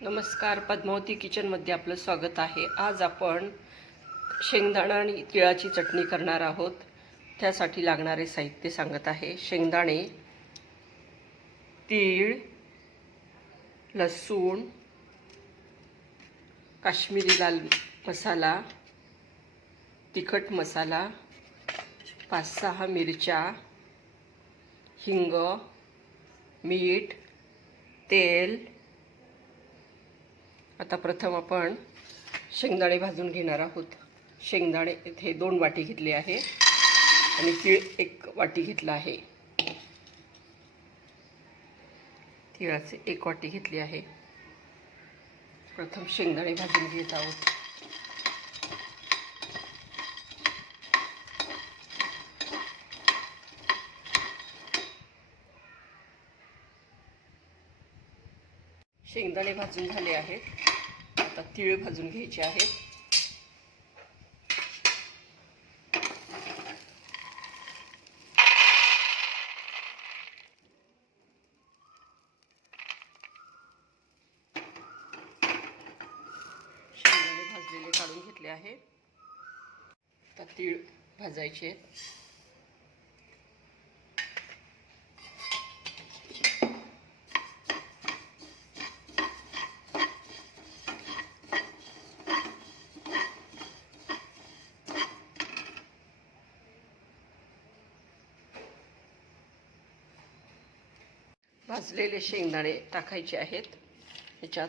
नमस्कार, पद्मावती किचनमध्ये आपलं स्वागत आहे। आज आपण शेंगदाणा आणि तिळाची चटणी करणार आहोत। त्यासाठी लागणारे साहित्य सांगत आहे। शेंगदाणे, तीळ, लसूण, काश्मीरी लाल मसाला, तिखट मसाला, 5-6 मिरच्या, हिंग, मीठ, तेल। आता प्रथम आपण शेंगदाणे भाजून घेणार आहोत। शेंगदाणे इथे 2 वाटी घेतले आहे आणि तीळ 1 वाटी घेतला आहे। तिळाचे 1 वाटी घेतली आहे। प्रथम शेंगदाणे भाजून घेत आहोत। शेंगदाणे भाजून झाले आहेत। आता तीळ भाजून घ्यायचे आहेत। शेंगदाणे भाजलेले काढून घेतले आहे। आता तीळ भाजायचे आहेत। भाजलेले शेंगदाणे टाकायचे आहेत ह्याच्यात।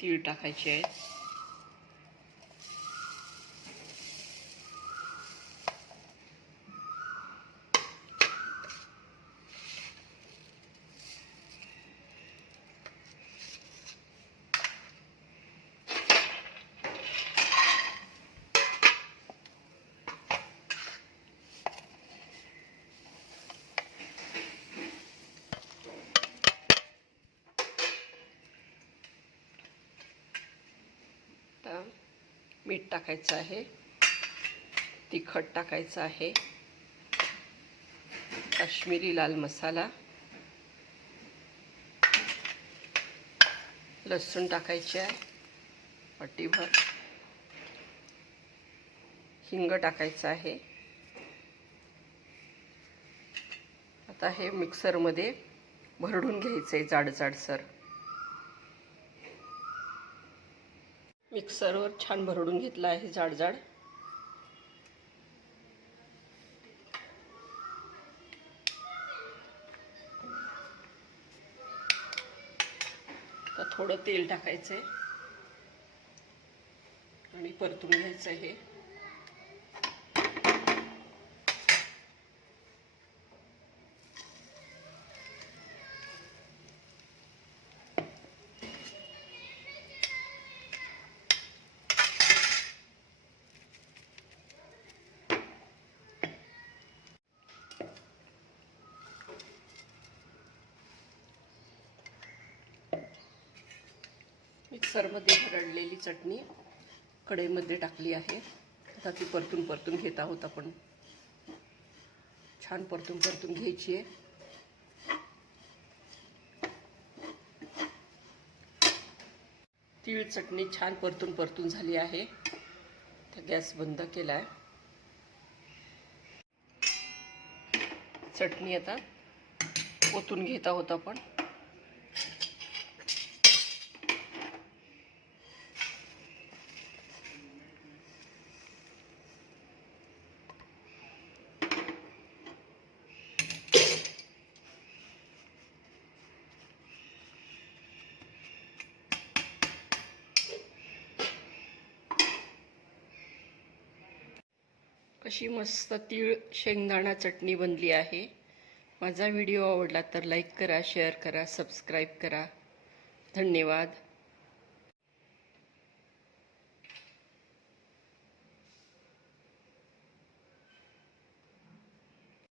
तीळ टाकायचे आहेत। मीठ टाकायचं आहे, तिखट टाकायचं आहे, काश्मीरी लाल मसाला, लसूण टाकायचे आहे वाटीभर, हिंग टाकायचं आहे। आता हे मिक्सरमध्ये भरडून घ्यायचे जाडसर। मिक्सरवर छान भरडून घेतला आहे जाड। आता थोडं तेल टाकायचं आणि परतून घ्यायचं आहे। मिक्सरमध्ये भरडलेली चटणी कढईमध्ये टाकली आहे। आता ती परतून घेत आहोत आपण। छान परतून घ्यायची आहे। तीळ चटणी छान परतून झाली आहे। तर गॅस बंद केला आहे। चटणी आता ओतून घेत आहोत आपण। कशी मस्त तीळ शेंगदाणा चटणी बनली आहे। माझा व्हिडिओ आवडला तर लाईक करा, शेअर करा, सबस्क्राईब करा। धन्यवाद।